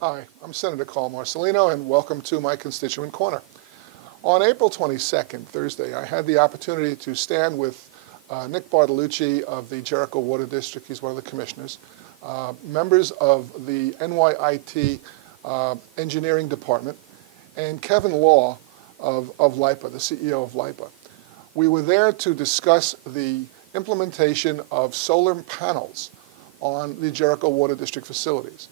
Hi, I'm Senator Carl Marcelino, and welcome to my Constituent Corner. On April 22nd, Thursday, I had the opportunity to stand with Nick Bartolucci of the Jericho Water District. He's one of the commissioners, members of the NYIT Engineering Department, and Kevin Law of LIPA, the CEO of LIPA. We were there to discuss the implementation of solar panels on the Jericho Water District facilities.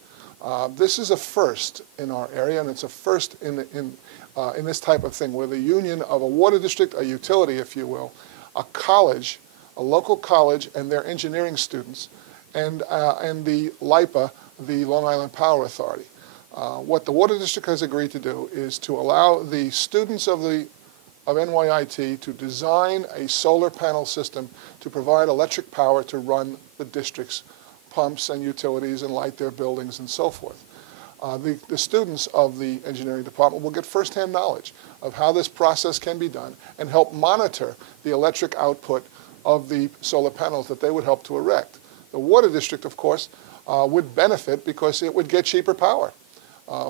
This is a first in our area, and it's a first in this type of thing, where the union of a water district, a utility, if you will, a college, a local college, and their engineering students, and the LIPA, the Long Island Power Authority. What the water district has agreed to do is to allow the students of NYIT to design a solar panel system to provide electric power to run the district's pumps and utilities and light their buildings and so forth. The students of the engineering department will get firsthand knowledge of how this process can be done and help monitor the electric output of the solar panels that they would help to erect. The water district, of course, would benefit because it would get cheaper power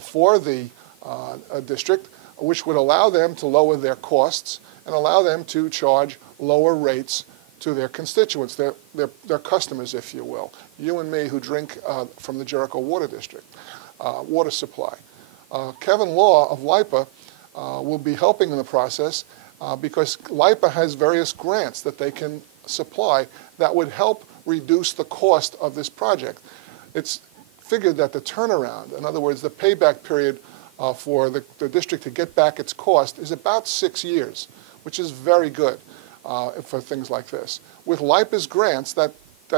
for the district, which would allow them to lower their costs and allow them to charge lower rates to their constituents, their customers, if you will, you and me who drink from the Jericho Water District water supply. Kevin Law of LIPA will be helping in the process because LIPA has various grants that they can supply that would help reduce the cost of this project. It's figured that the turnaround, in other words, the payback period for the district to get back its cost is about 6 years, which is very good for things like this. With LIPA's grants, that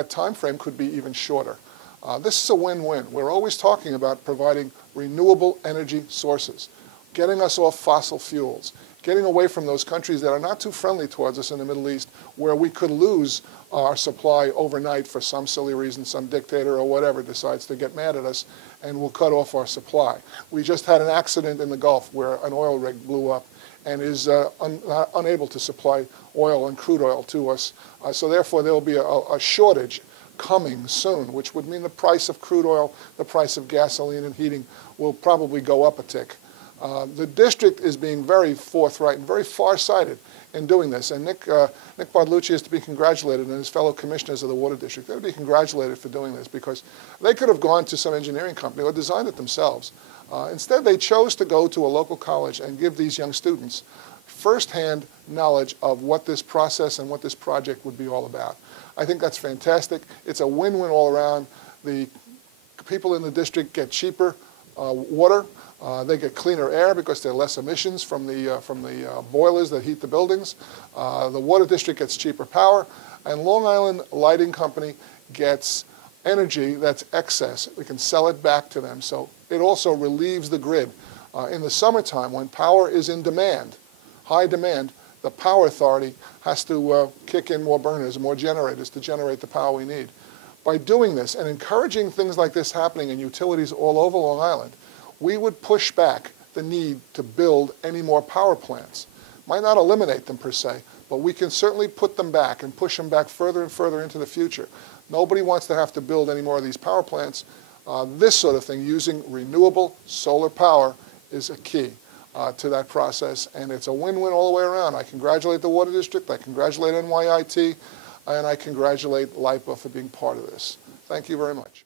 time frame could be even shorter. This is a win-win. We're always talking about providing renewable energy sources, getting us off fossil fuels, getting away from those countries that are not too friendly towards us in the Middle East, where we could lose our supply overnight for some silly reason, some dictator or whatever decides to get mad at us and will cut off our supply. We just had an accident in the Gulf where an oil rig blew up and is unable to supply oil and crude oil to us. So therefore there will be a shortage coming soon, which would mean the price of crude oil, the price of gasoline and heating will probably go up a tick. The district is being very forthright and very far-sighted in doing this, and Nick Bartolucci is to be congratulated, and his fellow commissioners of the water district, they would be congratulated for doing this, because they could have gone to some engineering company or designed it themselves. Instead, they chose to go to a local college and give these young students firsthand knowledge of what this process and what this project would be all about. I think that's fantastic. It's a win-win all around. The people in the district get cheaper water. They get cleaner air because there are less emissions from the boilers that heat the buildings. The water district gets cheaper power, and Long Island Lighting Company gets energy that's excess. We can sell it back to them. So it also relieves the grid. In the summertime, when power is in demand, high demand, the power authority has to kick in more burners, more generators to generate the power we need. By doing this and encouraging things like this happening in utilities all over Long Island, we would push back the need to build any more power plants. Might not eliminate them per se, but we can certainly put them back and push them back further and further into the future. Nobody wants to have to build any more of these power plants. This sort of thing, using renewable solar power, is a key to that process, and it's a win-win all the way around. I congratulate the Water District, I congratulate NYIT, and I congratulate LIPA for being part of this. Thank you very much.